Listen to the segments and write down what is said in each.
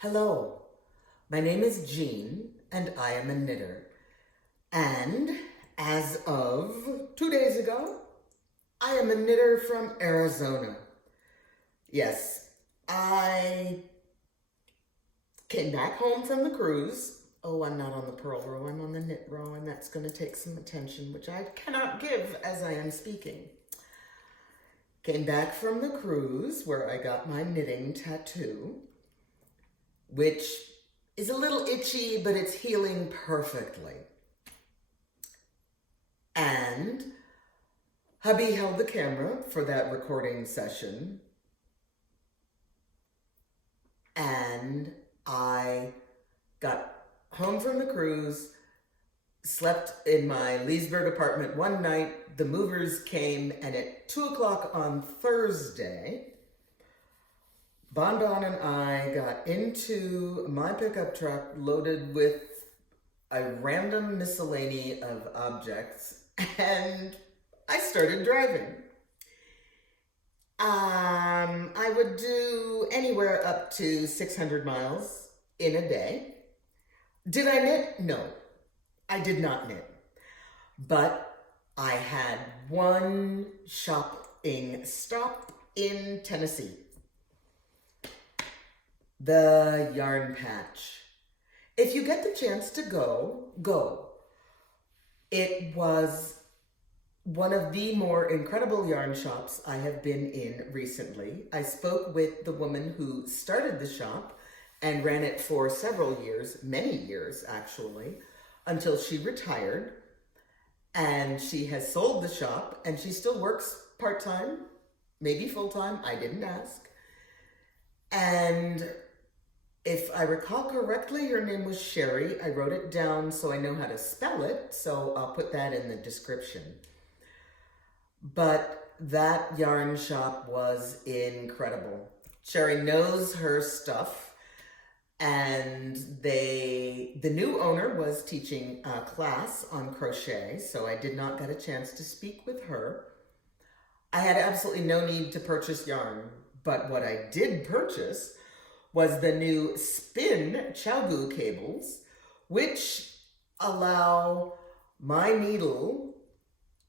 Hello, my name is Jean and I am a knitter. And as of 2 days ago, I am a knitter from Arizona. Yes, I came back home from the cruise. Oh, I'm not on the purl row, I'm on the knit row, and that's going to take some attention, which I cannot give as I am speaking. Came back from the cruise where I got my knitting tattoo, which is a little itchy, but it's healing perfectly. And hubby held the camera for that recording session. And I got home from the cruise, slept in my Leesburg apartment one night. The movers came, and at 2 o'clock on Thursday, Bonbon and I got into my pickup truck loaded with a random miscellany of objects, and I started driving. I would do anywhere up to 600 miles in a day. Did I knit? No, I did not knit. But I had one shopping stop in Tennessee. The Yarn Patch. If you get the chance to go. It was one of the more incredible yarn shops I have been in recently. I spoke with the woman who started the shop and ran it for several years, many years actually, until she retired. And she has sold the shop and she still works part-time, maybe full-time, I didn't ask. And if I recall correctly, her name was Sherry. I wrote it down so I know how to spell it, so I'll put that in the description. But that yarn shop was incredible. Sherry knows her stuff, and the new owner was teaching a class on crochet, so I did not get a chance to speak with her. I had absolutely no need to purchase yarn, but what I did purchase was the new Spin ChiaoGoo cables, which allow my needle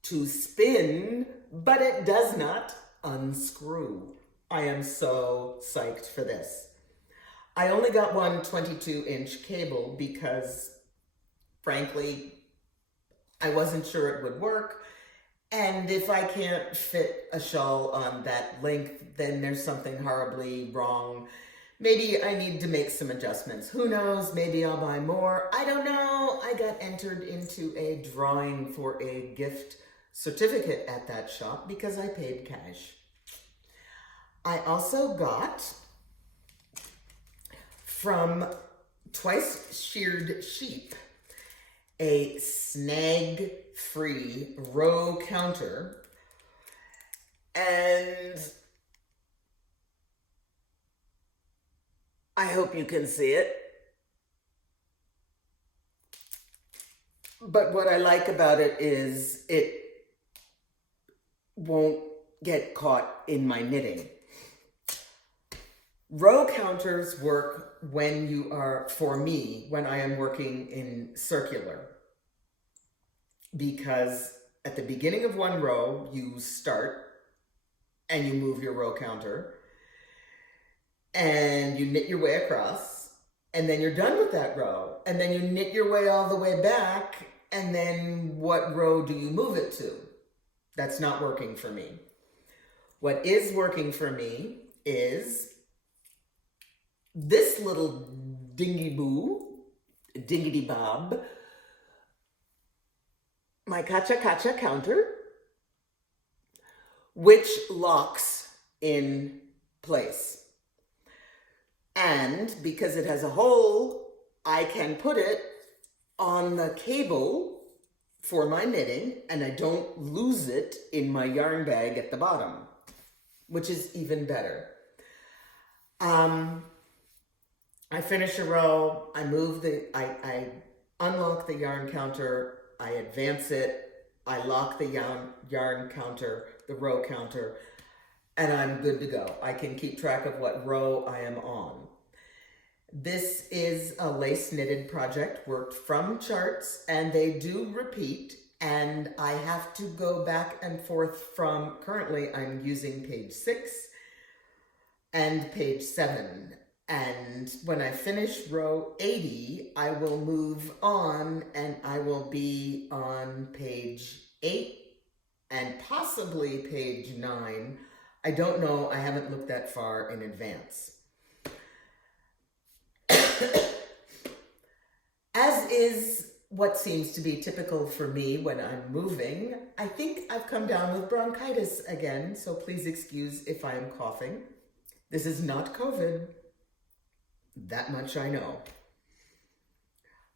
to spin, but it does not unscrew. I am so psyched for this. I only got one 22-inch cable because, frankly, I wasn't sure it would work. And if I can't fit a shawl on that length, then there's something horribly wrong. Maybe I need to make some adjustments. Who knows? Maybe I'll buy more. I don't know. I got entered into a drawing for a gift certificate at that shop because I paid cash. I also got from Twice Sheared Sheep a snag-free row counter, and I hope you can see it. But what I like about it is it won't get caught in my knitting. Row counters work when you are, for me, when I am working in circular. Because at the beginning of one row, you start and you move your row counter and you knit your way across, and then you're done with that row, and then you knit your way all the way back, and then what row do you move it to? That's not working for me. What is working for me is this little dingity bob, my Kacha counter, which locks in place. And because it has a hole, I can put it on the cable for my knitting, and I don't lose it in my yarn bag at the bottom, which is even better. I finish a row, I unlock the yarn counter, I advance it, I lock the yarn counter, the row counter, and I'm good to go. I can keep track of what row I am on. This is a lace knitted project worked from charts, and they do repeat, and I have to go back and forth from, currently I'm using page 6 and page 7. And when I finish row 80, I will move on and I will be on page 8 and possibly page 9. I don't know, I haven't looked that far in advance. As is what seems to be typical for me when I'm moving, I think I've come down with bronchitis again, so please excuse if I am coughing. This is not COVID. That much I know.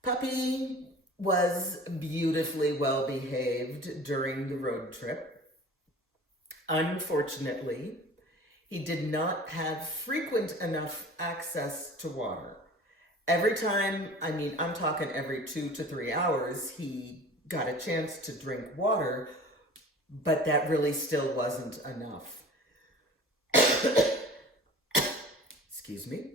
Puppy was beautifully well behaved during the road trip. Unfortunately, he did not have frequent enough access to water. Every time, I'm talking every 2 to 3 hours, he got a chance to drink water, but that really still wasn't enough. Excuse me.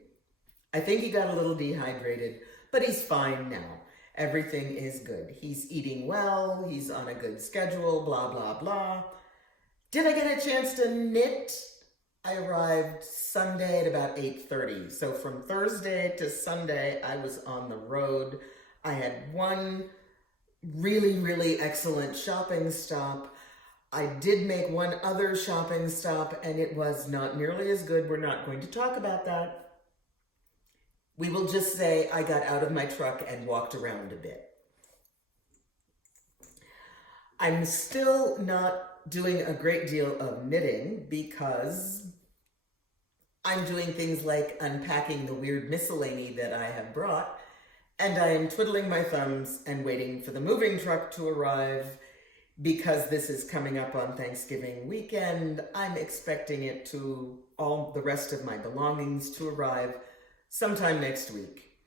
I think he got a little dehydrated, but he's fine now. Everything is good. He's eating well, he's on a good schedule, blah, blah, blah. Did I get a chance to knit? I arrived Sunday at about 8:30. So from Thursday to Sunday, I was on the road. I had one really, really excellent shopping stop. I did make one other shopping stop, and it was not nearly as good. We're not going to talk about that. We will just say I got out of my truck and walked around a bit. I'm still not doing a great deal of knitting because I'm doing things like unpacking the weird miscellany that I have brought, and I am twiddling my thumbs and waiting for the moving truck to arrive because this is coming up on Thanksgiving weekend. I'm expecting all the rest of my belongings to arrive sometime next week.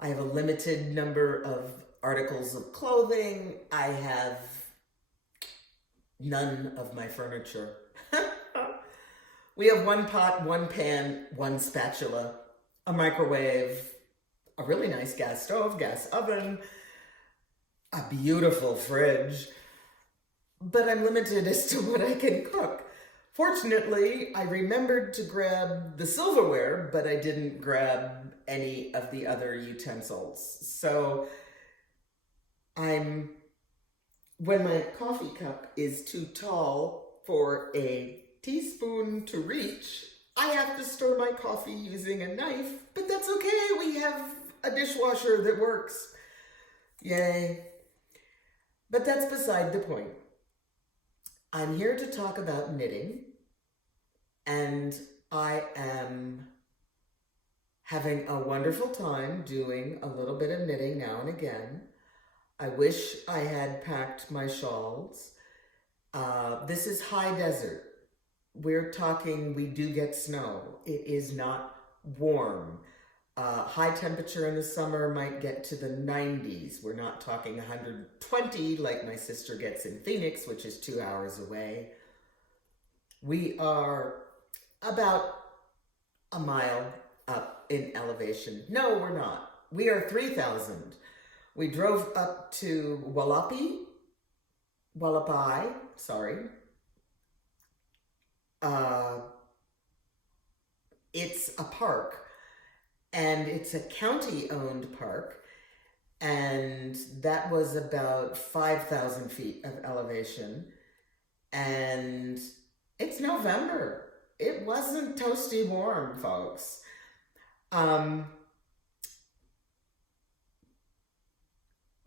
I have a limited number of articles of clothing. I have none of my furniture. We have one pot, one pan, one spatula, a microwave, a really nice gas stove, gas oven, a beautiful fridge, but I'm limited as to what I can cook. Fortunately, I remembered to grab the silverware, but I didn't grab any of the other utensils. So when my coffee cup is too tall for a teaspoon to reach, I have to stir my coffee using a knife, but that's okay. We have a dishwasher that works. Yay. But that's beside the point. I'm here to talk about knitting, and I am having a wonderful time doing a little bit of knitting now and again. I wish I had packed my shawls. This is high desert. We're talking, we do get snow. It is not warm. High temperature in the summer might get to the 90s. We're not talking 120 like my sister gets in Phoenix, which is 2 hours away. We are about a mile up in elevation. No, we're not. We are 3,000. We drove up to Wallapai, sorry. It's a park, and it's a county-owned park, and that was about 5,000 feet of elevation, and it's November. It wasn't toasty warm, folks.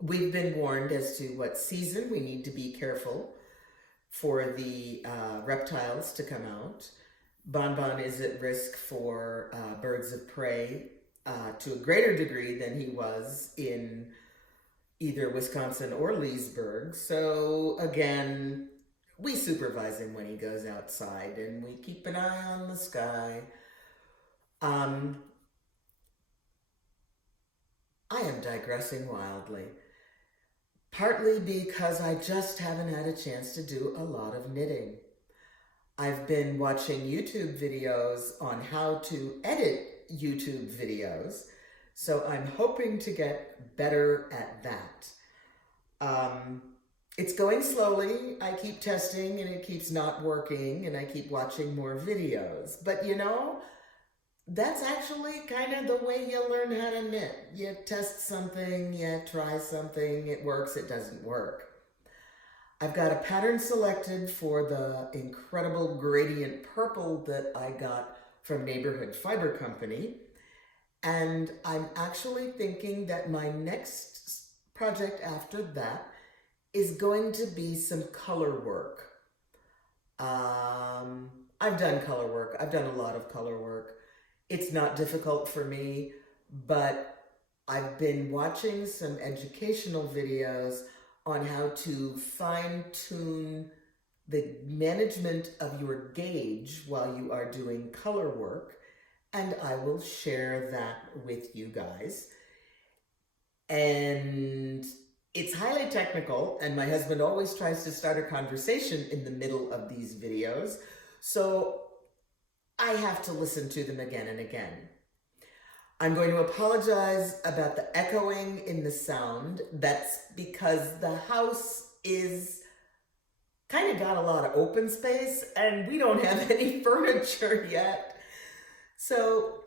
We've been warned as to what season we need to be careful for the reptiles to come out. Bonbon is at risk for birds of prey to a greater degree than he was in either Wisconsin or Leesburg. So again, we supervise him when he goes outside, and we keep an eye on the sky. I am digressing wildly. Partly because I just haven't had a chance to do a lot of knitting. I've been watching YouTube videos on how to edit YouTube videos. So I'm hoping to get better at that. It's going slowly. I keep testing and it keeps not working, and I keep watching more videos. But you know, that's actually kind of the way you learn how to knit. You test something, you try something, it works, it doesn't work. I've got a pattern selected for the incredible gradient purple that I got from Neighborhood Fiber Company. And I'm actually thinking that my next project after that is going to be some color work. I've done color work. I've done a lot of color work. It's not difficult for me, but I've been watching some educational videos on how to fine-tune the management of your gauge while you are doing color work, and I will share that with you guys. And it's highly technical, and my husband always tries to start a conversation in the middle of these videos, so I have to listen to them again and again. I'm going to apologize about the echoing in the sound. That's because the house is kind of got a lot of open space, and we don't have any furniture yet. So,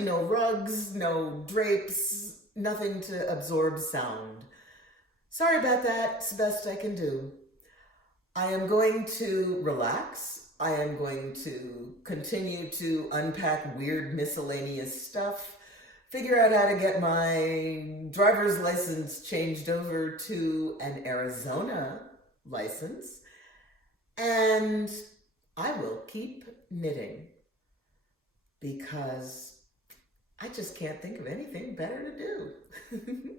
no rugs, no drapes, nothing to absorb sound. Sorry about that, it's the best I can do. I am going to relax. I am going to continue to unpack weird miscellaneous stuff, figure out how to get my driver's license changed over to an Arizona license, and I will keep knitting because I just can't think of anything better to do.